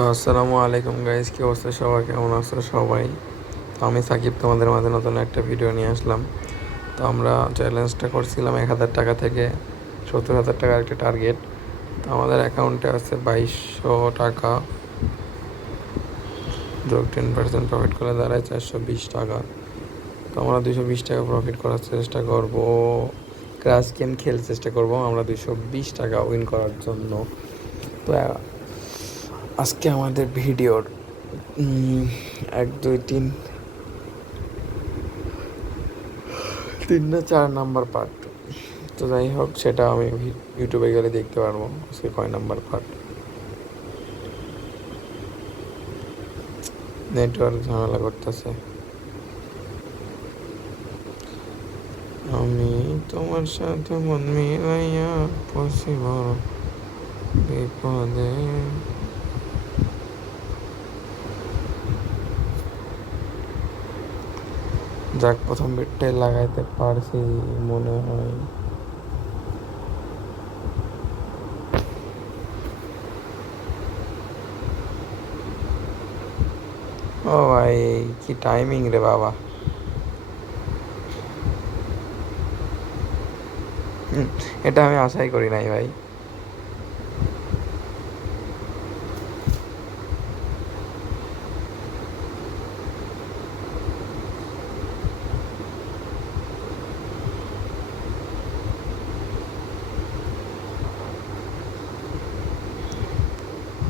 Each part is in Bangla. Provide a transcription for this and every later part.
তো আসসালামু আলাইকুম গাইজ কি অবস্থা সবাই কেমন আছো সবাই? তো আমি সাকিব তোমাদের মাঝে নতুন একটা ভিডিও নিয়ে আসলাম। তো আমরা চ্যালেঞ্জটা করছিলাম এক হাজার টাকা থেকে সত্তর হাজার টাকার একটা টার্গেট তো আমাদের অ্যাকাউন্টে আছে বাইশশো টাকা। যোগ টেন পার্সেন্ট প্রফিট করে দাঁড়ায় চারশো বিশ টাকা। তো আমরা দুশো বিশ টাকা প্রফিট করার চেষ্টা করব। ক্রাশ গেম খেলতে চেষ্টা করব আমরা দুশো বিশ টাকা উইন করার জন্য। তো আজকে আমাদের ভিডিওর এক, দুই, তিন তিন না চার নাম্বার পার্ট তো যাই হোক, সেটা আমি ইউটিউবে গেলে দেখতে পারব, আজকে কয় নাম্বার পার্ট নেটওয়ার্ক ঝামেলা করতেছে। আমি তোমার সাথে মন মিলাইয়া পশিব বিপদে। যাক, প্রথম বিটটাই লাগাইতে পারছি মনে হয়। ও ভাই, কি টাইমিং রে বাবা। এটা আমি আশাই করি নাই ভাই।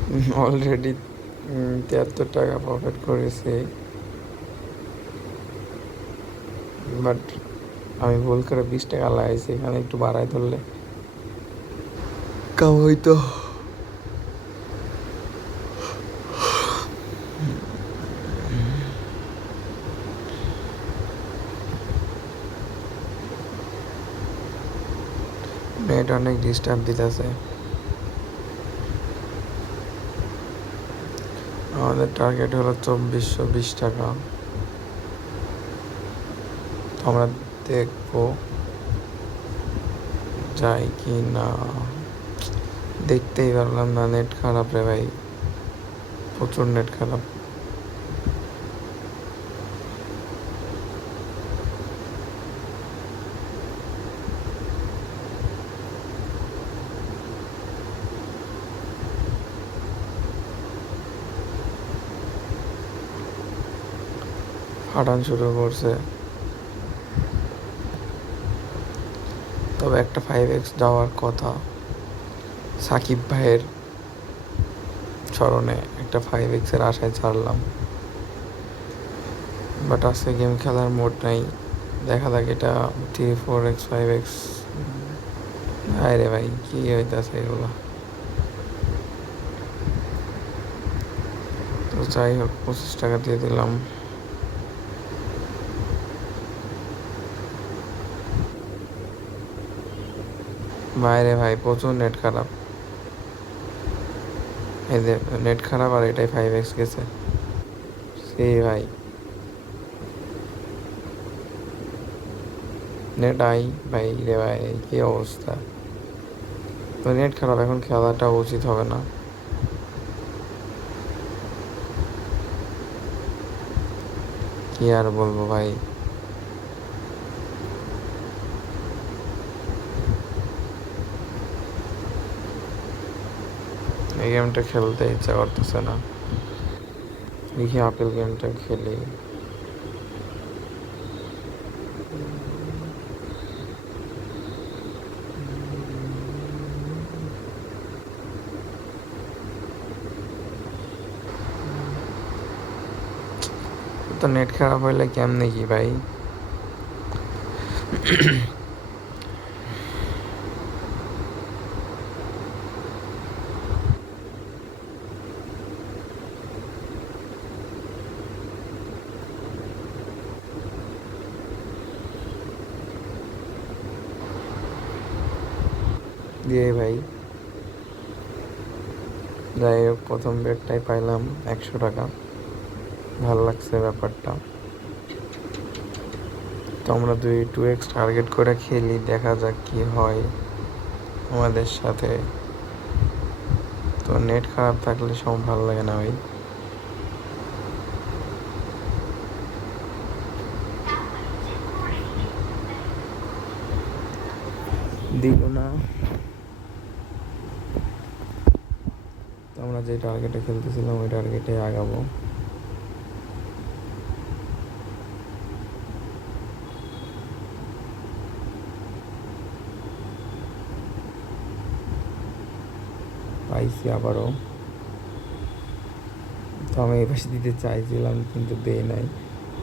অলরেডি তিয়াত্তর টাকা প্রফিট করেছি। বাট আমি ভুল করে বিশ টাকা লাগাইছি এখানে একটু বাড়াই ধরলে। কাম হইতো। নেট অনেক ডিস্টার্ব দিতেছে। আমাদের টার্গেট হলো চব্বিশশো বিশ টাকা। আমরা দেখব যাই কি না। দেখতেই পারলাম না নেট খারাপ রে ভাই। প্রচুর নেট খারাপ। ফাটান শুরু করছে। তবে একটা ফাইভ এক্স যাওয়ার কথা। সাকিব ভাইয়ের স্মরণে একটা ফাইভ এক্সের আশায় ছাড়লাম। বাট আজকে গেম খেলার মোড নাই। দেখা যাক এটা three four X five X ভাই রে ভাই, কি হইতেছে এগুলো? তো যাই হোক, পঁচিশ টাকা দিয়ে দিলাম। বাইরে ভাই, প্রচুর নেট খারাপ। এই যে নেট খারাপ আর এটাই ফাইভ এক্স গেছে। সেই ভাই। নেট আই ভাই রে ভাই, কি অবস্থা? তো নেট খারাপ, এখন খেলাটা উচিত হবে না। কি আর বলব ভাই? এই গেমটা খেলতে ইচ্ছা করতেছে না দেখি আপেল গেমটা খেলি তো নেট খারাপ হইলে কেমনে কি ভাই দিয়ে ভাই। যাই হোক, প্রথম বেডটাই পাইলাম একশো টাকা। ভালো লাগছে ব্যাপারটা। তো আমরা দুই টু এক্স টার্গেট করে খেলি, দেখা যাক কি হয় আমাদের সাথে। তো নেট খারাপ থাকলে সব ভালো লাগে না ভাই। দিল না। তো আমরা যে টার্গেটে খেলতেছিলাম, ওই টার্গেটে আগাবো। পাইছি আবারও। তো আমি এই পাশে দিতে চাইছিলাম, কিন্তু দেই নাই।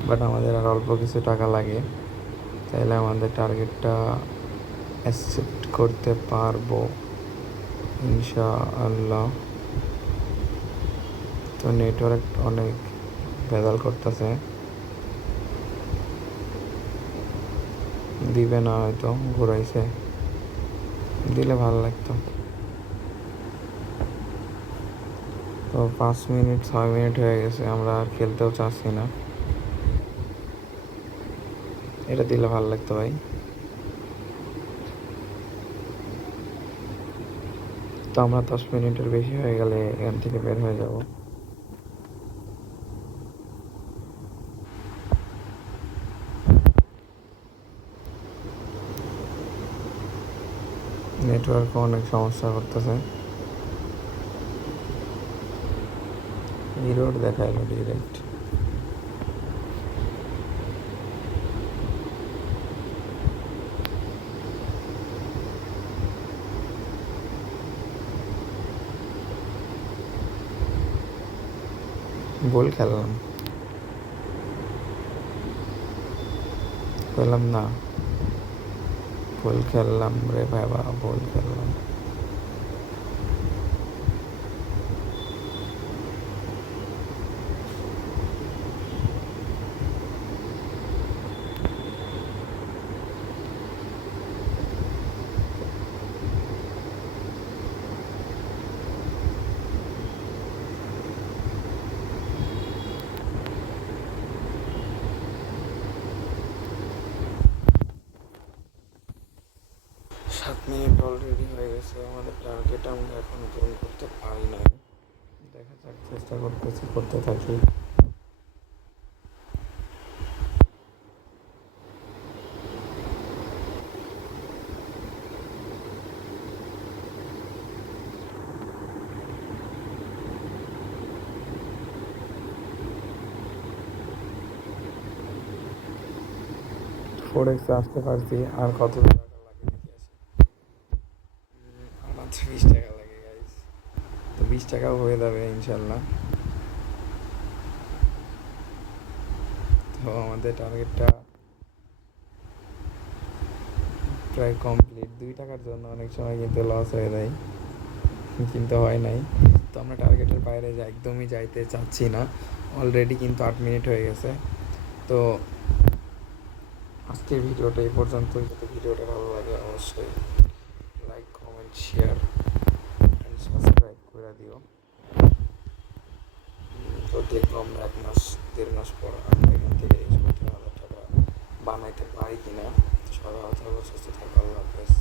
বাট আমাদের আর অল্প কিছু টাকা লাগে। তাইলে আমাদের টার্গেটটা অ্যাকসেপ্ট করতে পারব। ইনশা আল্লাহ তো নেটওয়ার্ক অনেক ভেজাল করতেছে। দিবে না হয়তো, ঘুরাইছে। দিলে ভালো লাগতো। তো পাঁচ মিনিট, ছয় মিনিট হয়ে গেছে, আমরা আর খেলতেও চাচ্ছি না। এটা দিলে ভালো লাগতো ভাই। তো আমরা দশ মিনিটের বেশি হয়ে গেলে এখান থেকে বের হয়ে যাব। নেটওয়ার্ক অনেক সমস্যা করতেছে। রোড দেখাইলো ডিরেক্ট বল খেললাম পেলাম না। বল খেললাম রে বাবা বল খেললাম সাত মিনিট অলরেডি হয়ে গেছে, আমাদের টার্গেট আমরা এখন পূরণ করতে পারি নাই। দেখা যাক, চেষ্টা করতেছি করতে থাকি। ফোর এক্সে আসতে পারছি, আর কত লাগে দেখি আসি উম, আর মাত্র বিশ টাকা লাগে গাইস তো বিশ টাকাও হয়ে যাবে, ইনশাল্লাহ। তো আমাদের টার্গেটটা প্রায় কমপ্লিট দুই টাকার জন্য অনেক সময় কিন্তু লস হয়ে যায়, কিন্তু হয় নাই। তো আমরা টার্গেটের বাইরে একদমই যাইতে চাচ্ছি না। অলরেডি কিন্তু আট মিনিট হয়ে গেছে। তো আজকের ভিডিওটা এই পর্যন্ত যদি ভিডিওটা ভালো লাগে অবশ্যই like comment share and subscribe করে দিও। তো দেখলাম এক মাস, দেড় মাস পর আমরা এখান থেকে সত্তর হাজার টাকা বানাইতে পারি কিনা। সবাই থাকব সুস্থ থাকব আল্লাহ হাফেজ